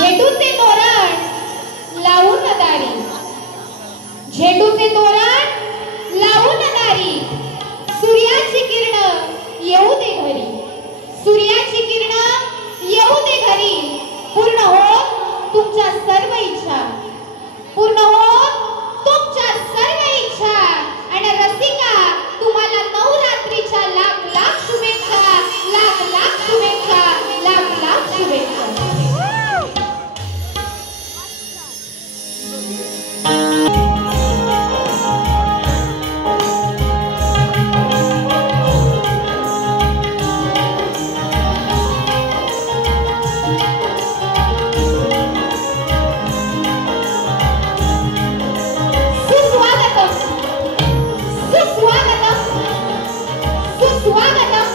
झेंडूचे तोरण लावून दारी, झेंडूचे तोरण लावून दारी, सूर्याची किरण येऊ दे घरी, सूर्याची किरण सुस्वागतम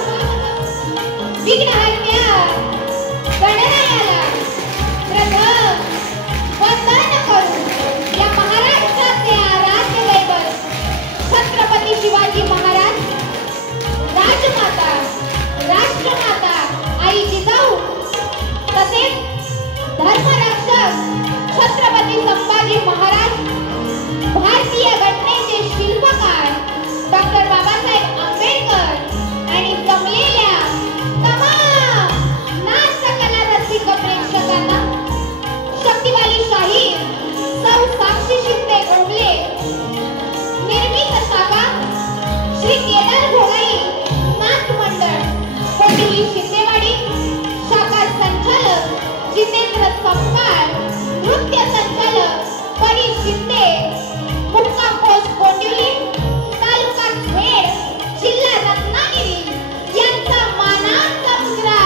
विघ्नहर्त्या गणरायाला प्रथम वंदन करू या महाराष्ट्राचे आराध्य दैवत छत्रपती शिवाजी महाराज, राजमाता, राष्ट्रमाता आई जिजाऊ तसेच धर्मरक्षक छत्रपती संभाजी महाराज, भारतीय घटनेचे शिल्पकार डॉक्टर बाबासाहेब आंबेडकर आणि जमलेल्या तमाम नाट्यकला रसिक प्रेक्षकांना शक्तिवाली शाहीर सौ साक्षी शिंदे गोगले निर्मित शाखा श्री केदार भोगाई नाथ मंडळ कोटिली शिंदेवाडी शाखा संचालक जितेंद्र संपाळ, नृत्य संचालक परी शिंदे, मुक्काम पोस्ट कोंडिवली, तालुका खेड, जिल्हा रत्नागिरी यांचा मानाचा मुजरा,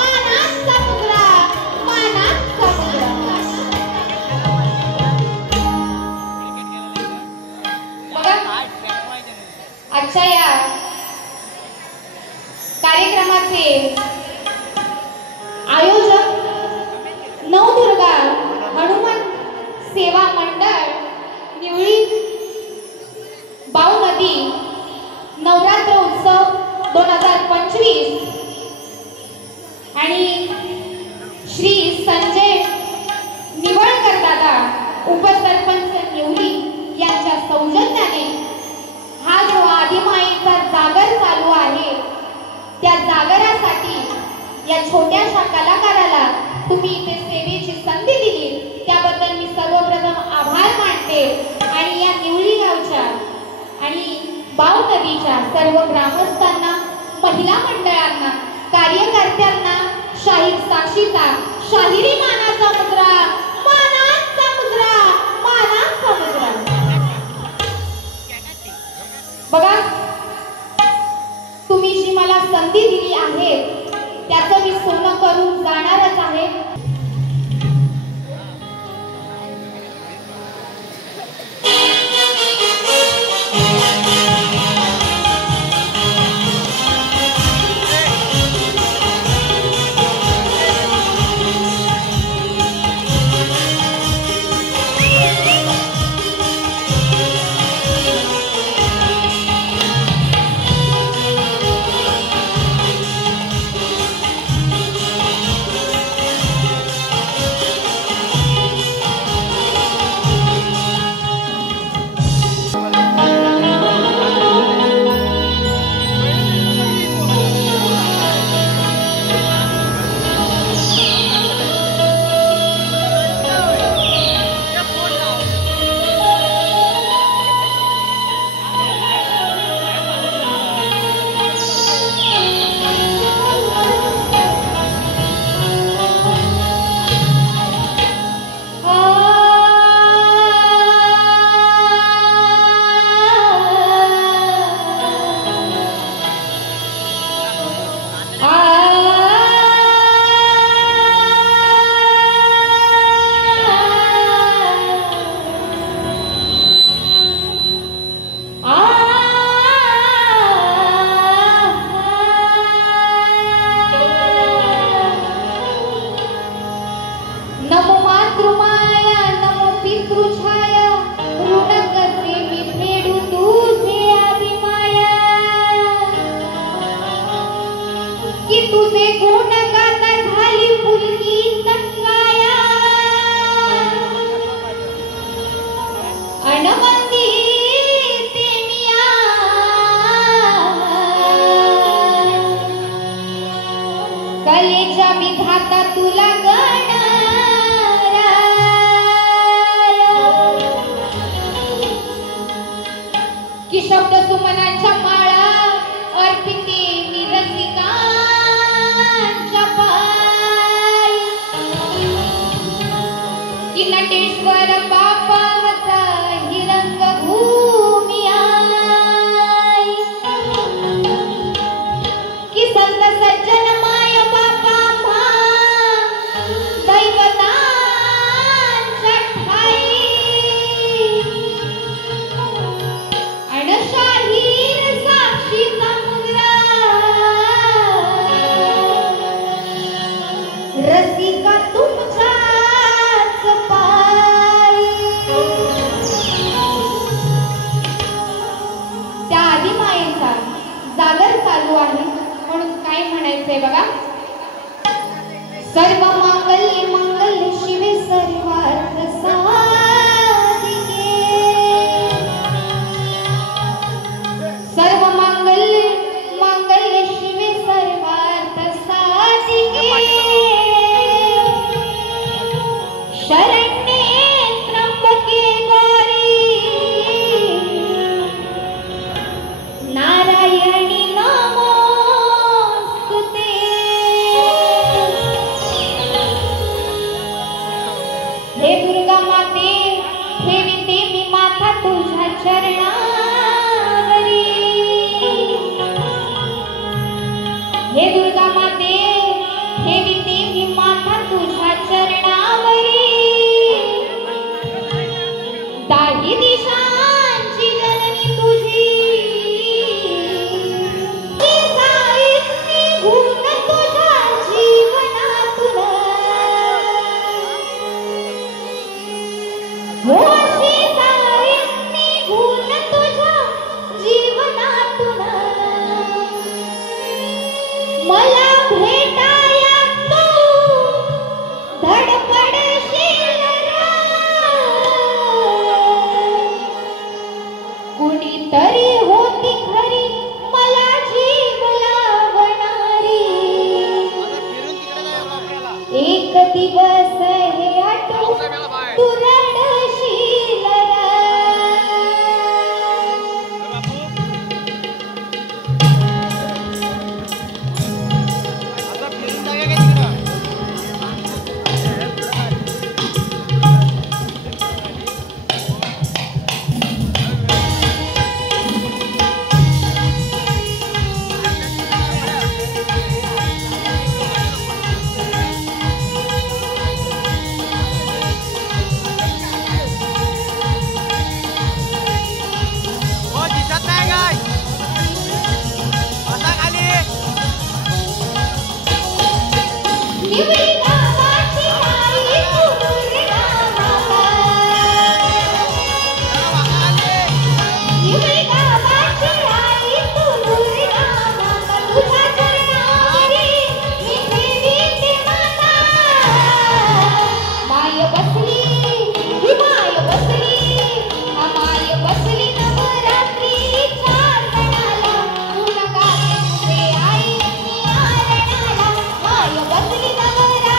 मानाचा मुजरा, मानाचा मुजरा. बघा आजच्या या कार्यक्रमाचे आयोजक नवदुर्गा हनुमान सेवा मंडळ निवळी बावनदी नवरात्र उत्सव 2025 आणि श्री संजय निवळकर दादा उपसरपंच निवली यांच्या सौजन्याने हा जो आदिमाईचा जागर चालू आहे त्या जागरासाठी या छोट्याशा कलाकाराला तुम्ही इथे सेवेची संधी दिली त्याबद्दल मी सर्वप्रथम आभार मानते आणि या निवळी गावच्या आणि बाव नदीच्या सर्व ग्रामस्थांना, महिला मंडळांना, कार्यकर्त्यांना शाहीर साक्षीचा शाहिरी मानाचा मुद्रा, मानाचा मुद्रा, मानाचा मुद्रा. बघा तुम्ही जी मला संधी दिली आहे त्याचं मी सोनं करून जाणारच आहे. लागू आहे म्हणून काय म्हणायचंय बघा. सर्व मंगल्य मंगल्य शिवे सर्वार्थ साधिके. सर्व मंगल्य मंगल्य शिवे सर्वार्थ साधिके. शरण्ये त्र्यंबके गौरी नारायणी नमोस्तुते. हे दुर्गा माते ठेविते मी माथा तुझ्या चरणावरी. हे दुर्गा माते ठेविते मी माथा तुझ्या चरणावरी. दाही दिशांची जननी तुझी जाईत निघून तुझ्या जीवनातून. होशी जाईत निघून तुझ्या जीवनातून. मला भेटाया तू धडपडशील रा. कुणीतरी होती खरी मला जीव लावणारी. एक दिवस हे आठवून तू रडशील रा. निवडी गावाची आई तू दुर्गा माता. निवडी गावाची आई तू दुर्गा माता. तुझ्या चरणावरी मी ठेवीते माता. माय बसली ही माय बसली. हा माय बसली नवरात्रीच्या सणाला. तुला गाते तुझे आई मी आरणाला. माय बसली नवरात्रीच्या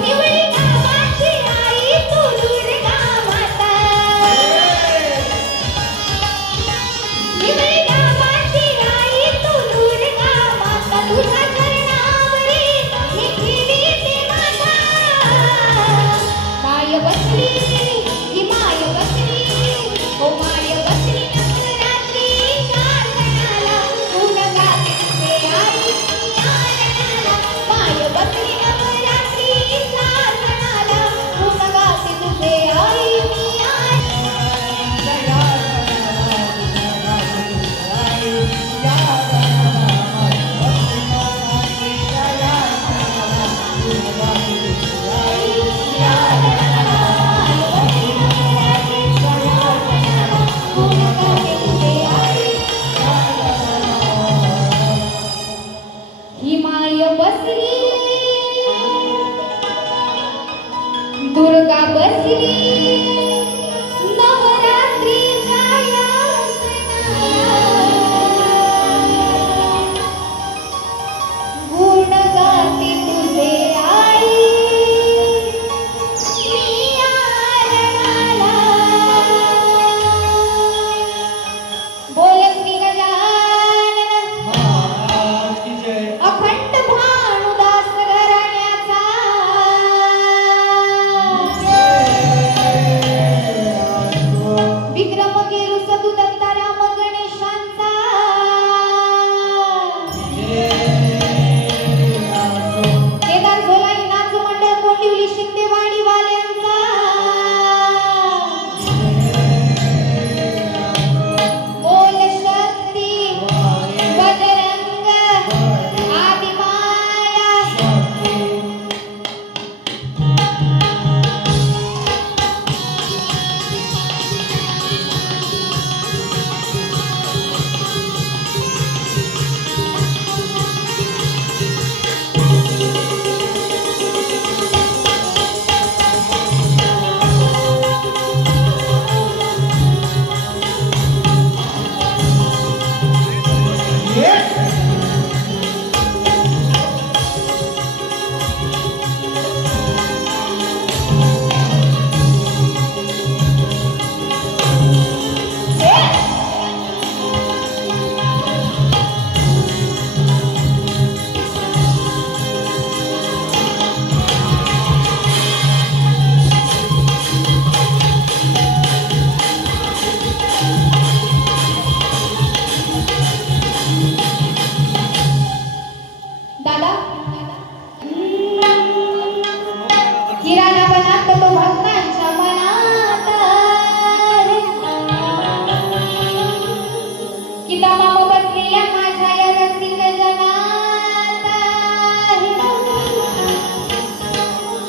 निवळी गावाची आई तू दुर्गा माता, निवळी गावाची आई तू दुर्गा माता, तुझ्या चरणावरी मी ठेवीते माता. माय बसली ही माय बसली, ओ माय बसली नवरात्री चारणाला, गुण गाते तुझे आई आरणाला. माय बसली नवरात्री चारणाला, गुण गाते तुझे आई ही माय बसली दुर्गा बसली नवरात्रीच्या गुण गाते तुझे आई मी आरणाला. बोल श्री गजानन अखंड भानुदास घराण्याचा, विक्रमगिरी सदु दत्ताराम गणेशांचा, केदार झोलाई नाच मंडळ कोंडिवली शिंदेवाडी वाल्यांचा, बोल शक्ती बजरंग आदिमाया. दादा किराणा बनात तो भक्तांच्या मनात, की तमाम बसलेल्या माझ्या या रसिक जनात,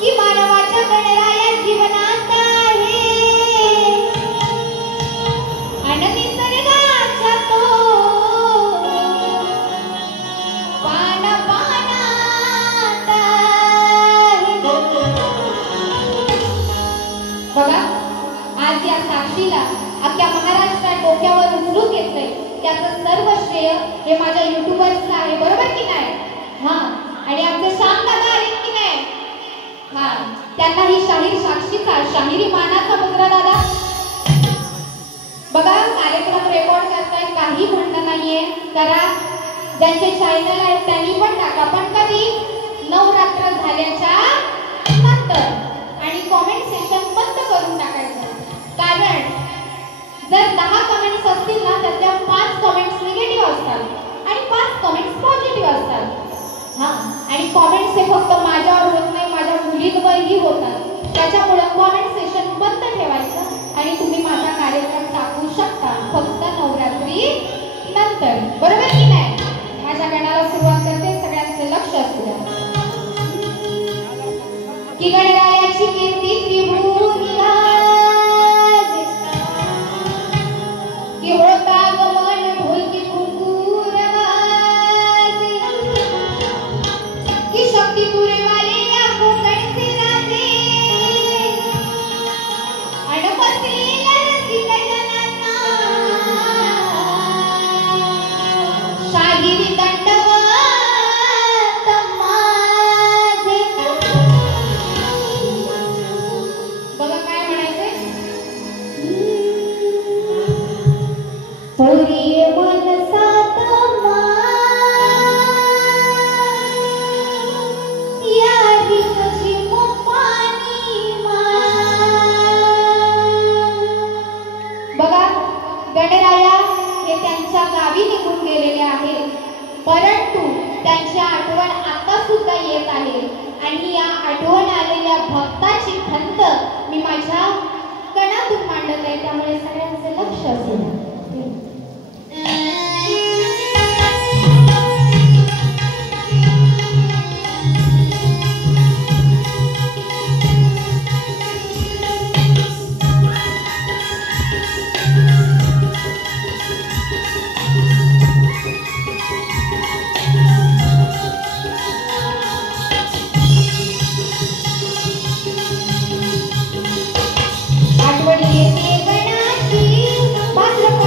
की मानवाच्या गणराया जीवनात आहे आणि निसर्गाच्या तो पान पानात आहे. बघा आज या साक्षीला अख्ख्या महाराष्ट्रात डोक्यावर उचलून घेतलंय, त्याचं सर्व श्रेय हे माझ्या युट्यूबर्सला आहे, बरोबर की नाही? हा, आणि आमचे श्याम दादा आहेत की नाही? हा, त्यांना ही शाहीर साक्षीचा शाहिरी मानाचा मुद्रा दादा. बघा कार्यक्रम रेकॉर्ड करताय, काही म्हणणं नाहीये, करा. ज्यांचे चॅनल आहेत त्यांनी पण टाका, पण कधी नवरात्र झाल्याच्या नंतर. आणि कमेंट सेशन बंद करून टाकायचं, कारण जर 10 कमेंट्स असतील ना त्यातल्या 5 कमेंट्स निगेटिव्ह असतात आणि 5 कमेंट्स पॉझिटिव्ह असतात. हा, आणि कमेंट्स हे फक्त माझ्यावर होत नाही, माझ्या मुलींवरही होतात. त्याच्यामुळे कमेंट सेशन बंद ठेवायचं आणि तुम्ही माझा कार्यक्रम टाकू शकता फक्त नवरात्री नंतर, बरोबर की नाही? माझ्या गाण्याला सुरुवात करते, सगळ्यांचे लक्ष असू द्या. की गणरायाची कीर्ती त्रिभुवनी गाजे, की होता गमन ढोलकी घुंगूर वाजे, भक्ताची खंत मी माझ्या कणातून मांडत आहे, त्यामुळे सगळ्यांचं लक्ष असेल. आठवणी येते गणाची भाद्रपदाची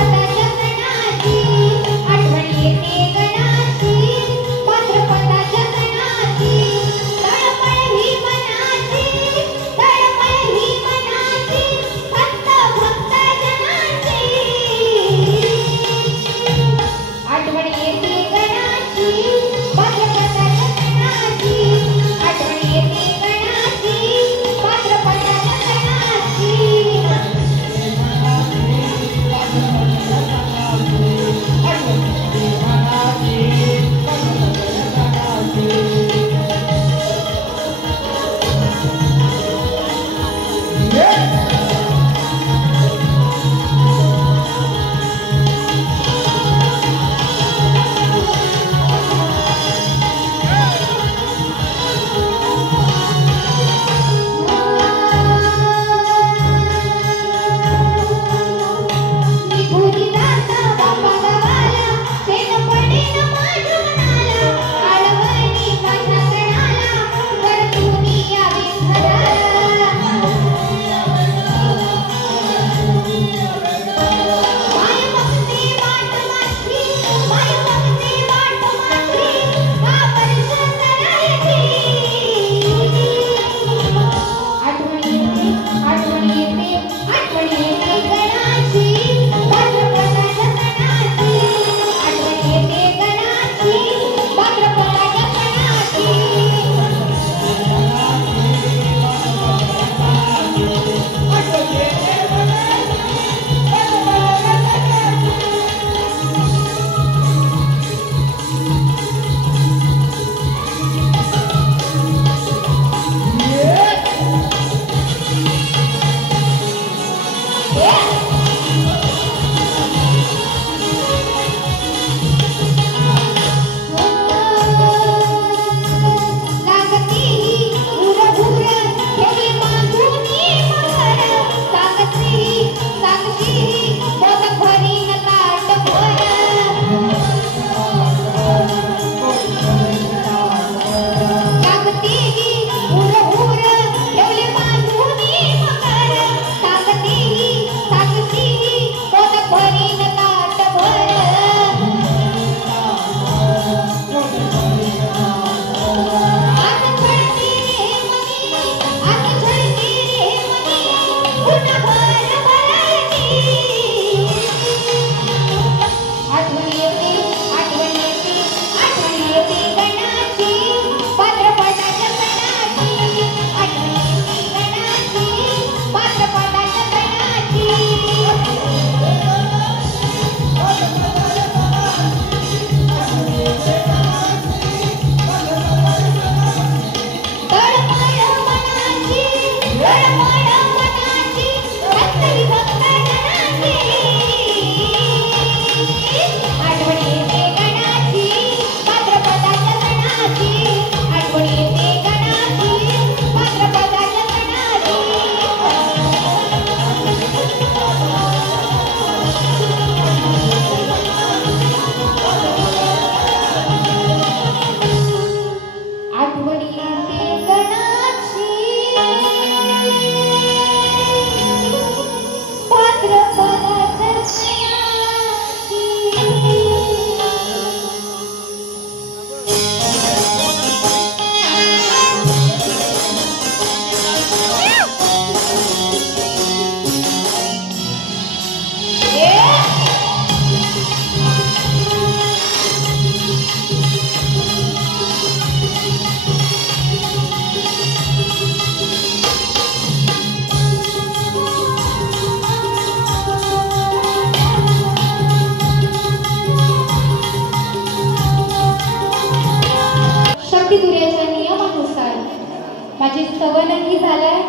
माझी स्तवनही झालाय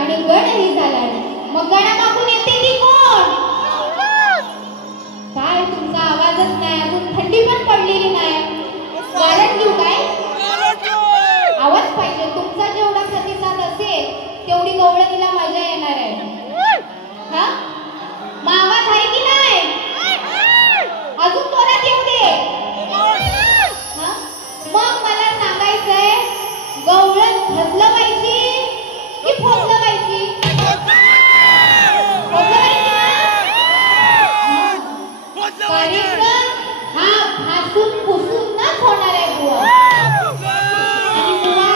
आणि गणही झालाय. मग गणा मागून येते ती कोण? काय तुमचा आवाजच नाही, अजून थंडी पण पडलेली नाही. गारट देऊ काय? आवाज पाहिजे तुमचा. जेवढा प्रतिसाद असेल तेवढी गवळणीला मजा येणार आहे. हा मग आवाज आहे की नाही? अजून जोरात येऊ दे. हा मग मला सांगायचंय, गवळण फसलवायची की फोसलवायची? फोसलवायची ना? कार्यक्रम हा भासून पुसून न होणार आहे बुवा. आणि बुवा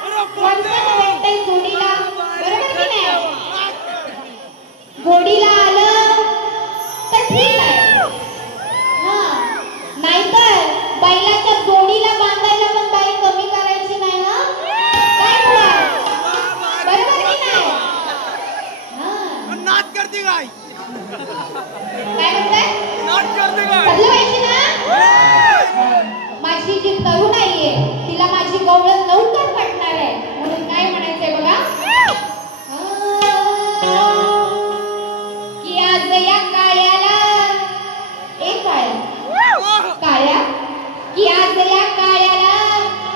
मला कोणतं भेटतंय जोडीला, बरोबर की नाही? गोडीला आलं तर ठीक आहे, हा नाहीतर बैलाच्या जोडीला बांधायला पण बाई कमी करायची नाही. ना काय बुवा, बरोबर की नाही? हा नाच करते काय? काय म्हणताय? नाच करते काय? बदलवायची ना? माझी जी तरुण आहे तिला माझी गवळण लवकर पटणार आहे, म्हणून काय म्हणायचंय बघा. की आज या काळ्याला एक काळ्या की आज या काळ्याला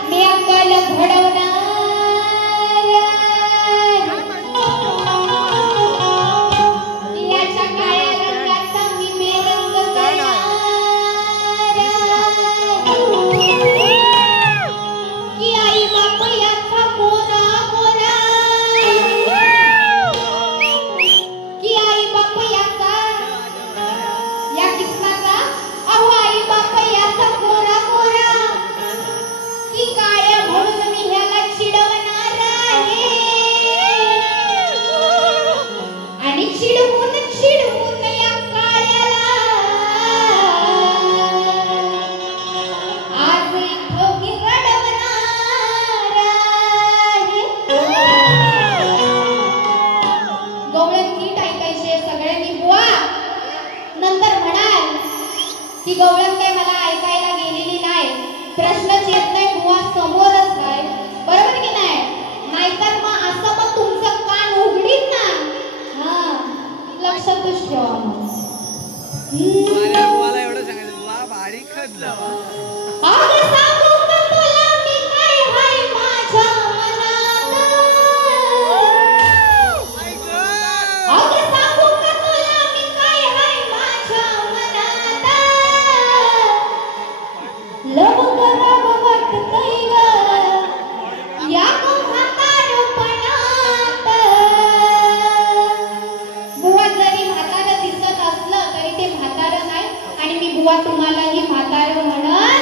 मी अक्कल घडवणार. याच्या काळ्या रंगाचा मी बेरंग करणार. की आई बाप याचा गोरा गोरा, की आई बाप याचा या किसनाचा, अहो आई बाप याचा गोरा गोरा, की काळ्या म्हणून मी ह्याला चिडवणार आहे. आणि चिडवून चिडवून या काळ्याला आज इथं मी रडवणार आहे. गवळण नीट ऐकायची सगळ्यांनी बुवा. नंतर म्हणाल की गवळण काय मला ऐकायला गेलेली नाही, प्रश्नच येत नाही बुवा, समोरच आहे, बरोबर की नाही? नाहीतर मग असं मग तुमचं कान उघडीत ना. हा लक्षातच ठेवा. मला एवढं सांगायचं, वा भारी खदलं. अगं सांगू का तुला मी काय हाय माझ्या मनात? अगं सांगू का तुला मी काय हाय माझ्या मनात? लव करावं वाटतंय गं या म्हातारपणात. बुवा जरी म्हातारं दिसत असलं तरी ते म्हातारं नाही, आणि मी बुवा तुम्हालाही म्हातारं म्हणत नाही.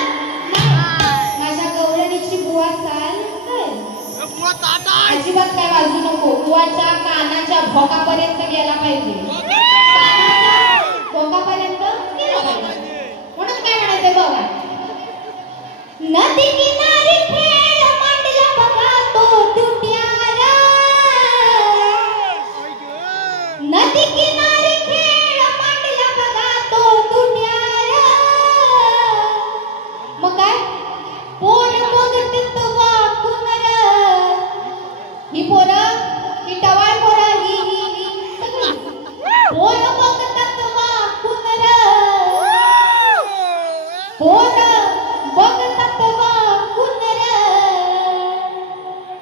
माझ्या गवळणीची बुवा चालतंय, अजिबात काय वाजू नको. बुवाच्या कानाच्या भोकापर्यंत गेला पाहिजे, कानाच्या भोकापर्यंत गेला पाहिजे. म्हणून काय म्हणायचंय बघा. नदी किनारी खेळ मांडला बघा तो दुट्यारा, नदी किनारी खेळ मांडला बघा तो दुट्यारा. मग काय पोर बघत वाकून र, ही पोरं ही टवाळ पोरं ही पोर बघतात वाकून र, पोर बघतात वाकून र,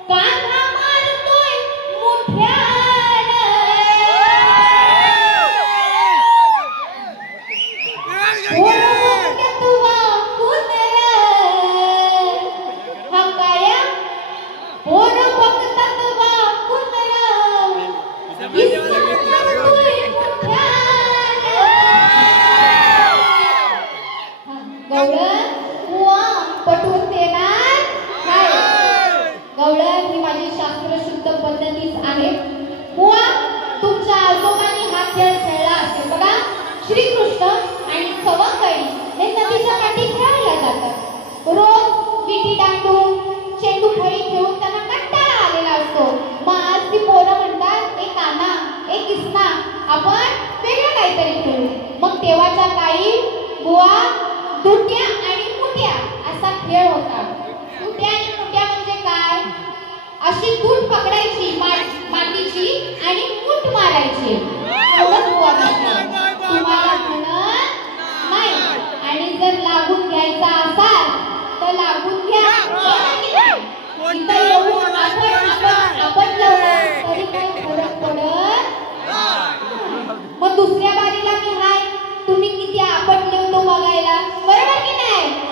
कान्हा मारतोय मोठ्यानं. पोर बघतात वाकून र, हा काळ्या पोर बघतात वाकून र, किस्सा मारतोय मोठ्यानं. गवळण बुवा पटवून देणार नाही. गवळण ही माझी शास्त्रशुद्ध पद्धतीच आहे. बुवा तुमच्या आजोबांनी हा खेळ खेळला असेल बघा. श्रीकृष्ण आणि सवंगडी हे नदीच्या काठी खेळायला जातात. रोज विटी दांडू चेंडू फळी खेळून त्यांना कंटाळा आलेला असतो. मग आज ती पोरं म्हणतात एक काना एक किसना आपण वेगळं काहीतरी खेळू. मग तेव्हाच्या काळी बुवा दुट्या आणि मुट्या असा खेळ होता. दुट्या आणि मुट्या म्हणजे काय? अशी दूध पकडायची मातीची आणि मूठ मारायची. एवढंच बुवा विषय. तुम्हाला म्हणत नाही. आणि जर लागून घ्यायचा असाल तर लागून घ्या. इथं येऊन आपण लावलं तरी काही फरक पडत. मग दुसऱ्या बारीला मी हाय, तुम्ही किती आपटले होतो बघायला, बरोबर की नाही?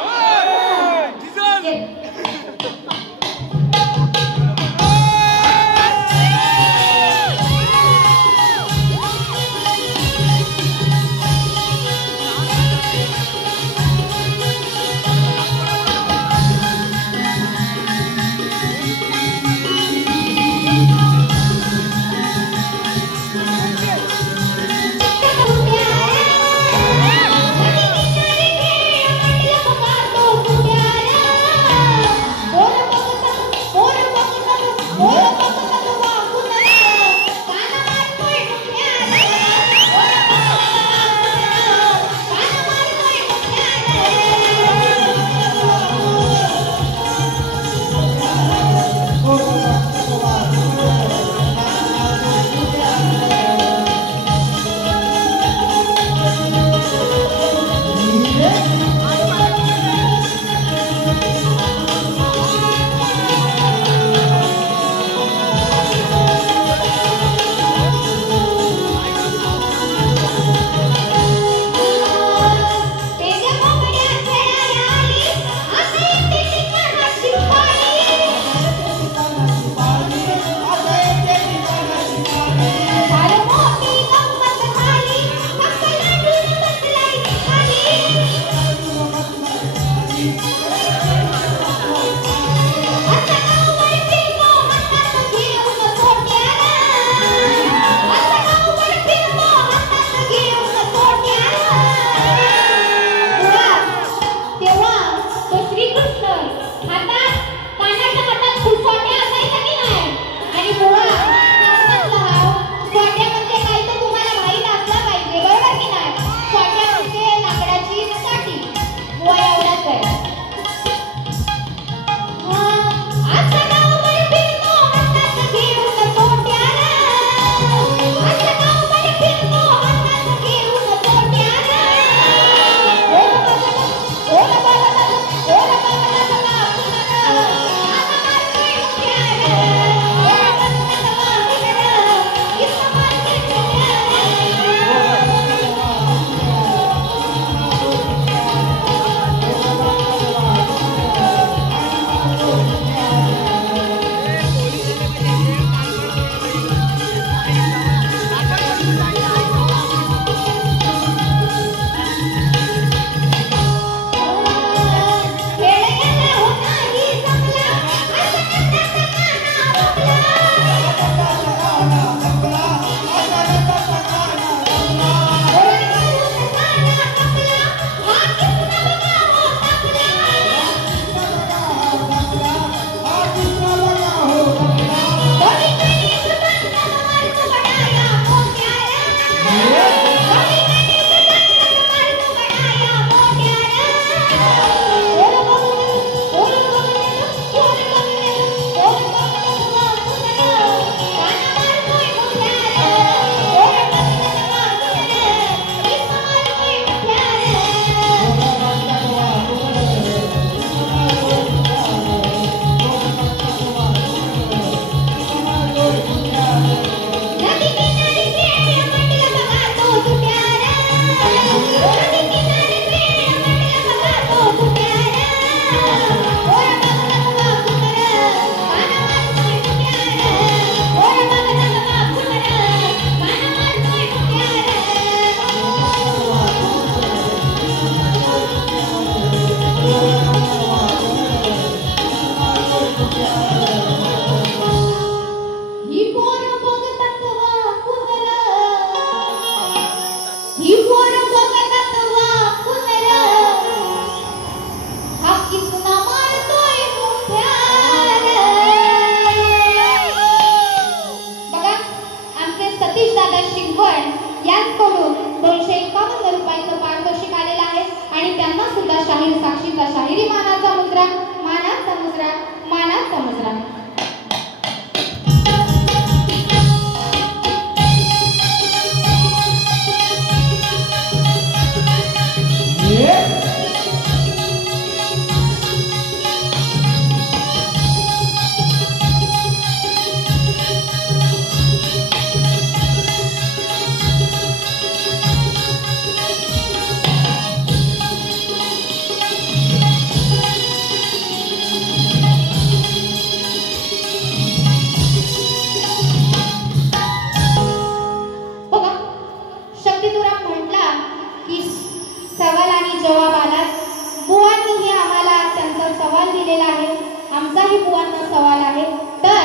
काही बुवांना सवाल आहे. तर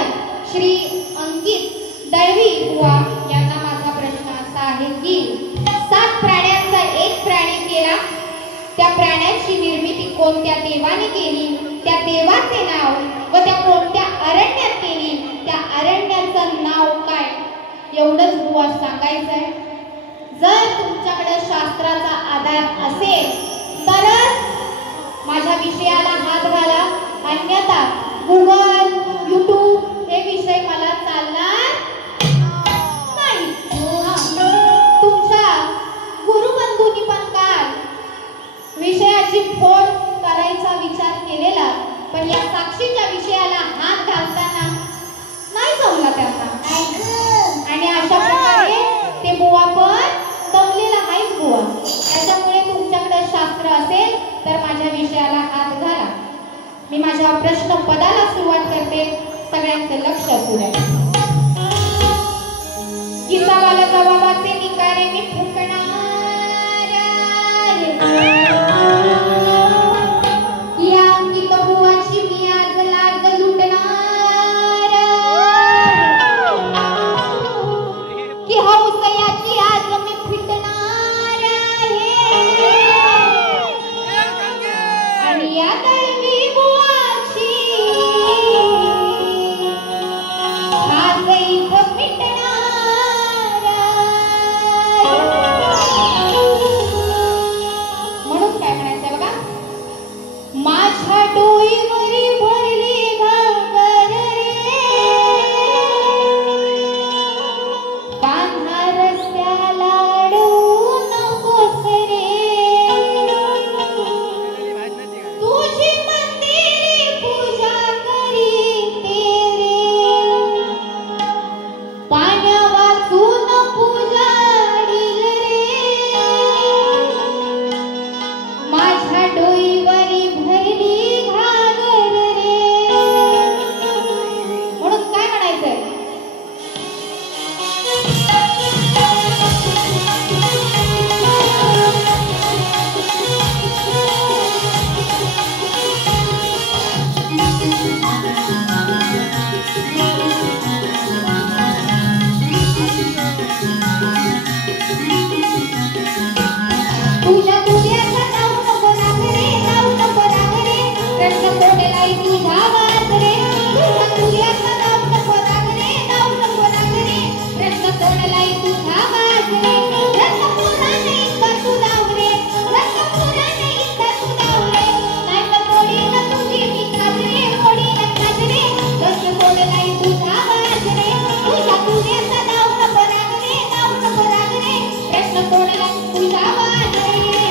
श्री अंकित दळवी बुवा यांना माझा प्रश्न असा आहे की 7 प्राण्यांचा एक प्राणी केला, त्या प्राण्याची निर्मिती कोणत्या देवाने केली, त्या देवाचे नाव व त्या कोणत्या अरण्यात केली, त्या अरण्याचं नाव काय, एवढंच बुवा सांगायचंय. जर तुमच्याकडे शास्त्राचा आधार असेल तरच माझ्या विषयाला हात घाला, अन्यथा गुगल, YouTube हे विषय मला चालणार नाही. तुमच्या गुरुबंधूंनी पण काल विषयाची फोड करायचा विचार केलेला, पण या साक्षीच्या विषयाला हात घालताना नाही जमला त्यांना. आणि अशा प्रकारे ते बुवा पण दमलेला आहेच बुवा. त्याच्यामुळे तुमच्याकडे शास्त्र असेल तर माझ्या विषयाला हात घाला. मी माझ्या प्रश्न पदाला सुरुवात करते. सगळ्यांचं लक्ष असू द्या. किसावाला जबाबाचे निकारे मी फुंकणार या अंकित बुवाची मी आज लाज लुटणार की हौस याची आज मी फिटणार आणि या दळवी बुवाची आज इथं मिटणार. म्हणून काय म्हणायचंय बघा. माझ्या डोईवरी भरली घागर रे, कान्हा रस्त्याला अडवू नकोस रे, तुझी मंदिरी पूजा करीते रे, पाण्या वाचून पूजा अडील रे, माझ्या डोईवरी भरली घागर रे. म्हणून काय म्हणायचंय. तुझ्या तुझ्याचा जाऊ नको नागरे, जाऊ नको नागरे, प्रश्न कोणालाही तुझा वाद रे. तुझ्या तुझ्याचा जाऊ नको नागरे, जाऊ नको नागरे, प्रश्न कोणालाही तुझा वाद रे. रत्नपुरा नाही तर तू जाऊ रे, रत्नपुरा नाही तर तू जाऊ रे, नाही तर कोणीला तुझी मी खाजरे, कोणीला खाजरे, प्रश्न कोणालाही तुझा वाद रे. तुझ्या तुझ्याचा जाऊ नको नागरे, जाऊ नको नागरे, प्रश्न कोणाला तुझा वाद रे.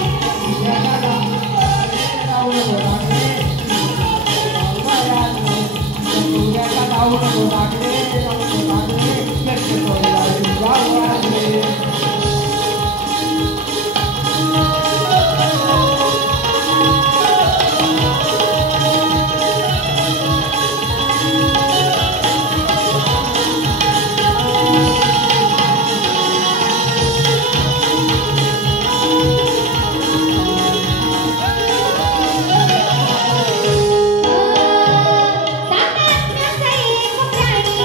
सातात्म्याचा एक प्राणी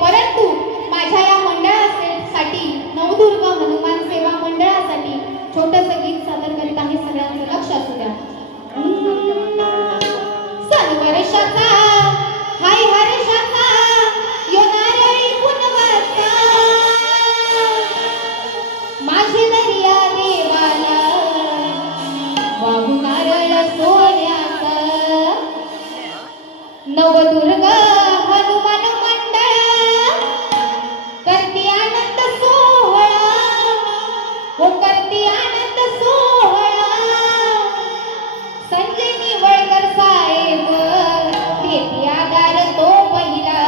परंतु माझ्या या मंडळासाठी नवदुर्ग हनुमान सेवा मंडळासाठी छोटंसं गीत सादर करीत आहे. सगळ्यांचं लक्ष असू द्या. वर्षाचा हाय हर्षाचा यो नारळी पुनवाचा माझे दर्या देवाला वाहू नारळ सोन्याचा. नवदुर्ग हनुमान मंडळ करती आनंद सोहळा हो करती आनंद सोहळा. संजय निवळकर साहेब देती आधार तो पहिला.